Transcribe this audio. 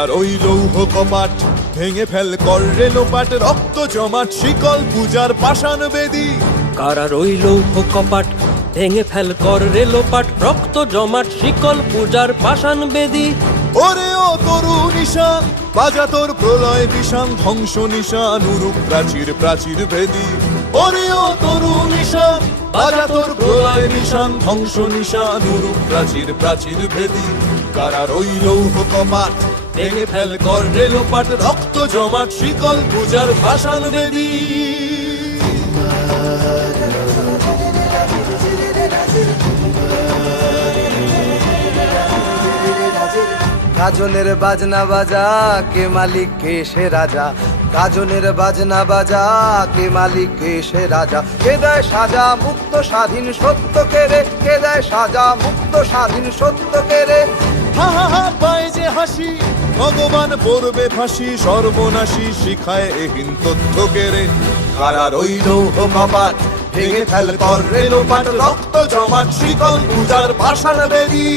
কারার ওই লৌহ কপাট ভেঙে ফেল কর রেলোপাট, রক্ত জমাট শিকল পূজার পাষাণ বেদী। কারা রইল কপাট ভেঙে ফেল কর রেলোপাট, রক্ত জমাট শিকল পূজার পাষাণ বেদী। ওরে ও তরু নিশান বাজা তোর প্রলয় বিষান, ধ্বংস নিশান উরুপ প্রাচীর প্রাচীর ভেদী। ওরে ও তরু নিশান বাজা তোর প্রলয় নিশান, ধ্বংস নিশান উরুপ প্রাচীর প্রাচীর ভেদী। কারার ওই লৌহ কপাট ভেঙে ফেল কর রেলোপাট, রক্ত জমাট শিকল পূজার পাষাণ বেদী। গাজনের বাজনা বাজা, কে মালিক কে সে রাজা। গাজনের বাজনা বাজা, কে মালিক কে সে রাজা। কে দেয় সাজা মুক্ত স্বাধীন সত্য কেড়ে, কে দেয় সাজা মুক্ত স্বাধীন সত্য কেড়ে। হা হা হা পায় যে হাসি, ভগবান পড়বে ফাঁসি, সর্বনাশী শিখায় এহীন তথ্য কেড়ে। কারার ওই লৌহ কপাট ভেঙে ফেল কর রেলোপাট, রক্ত জমাট শিকল পূজার পাষাণ বেদী।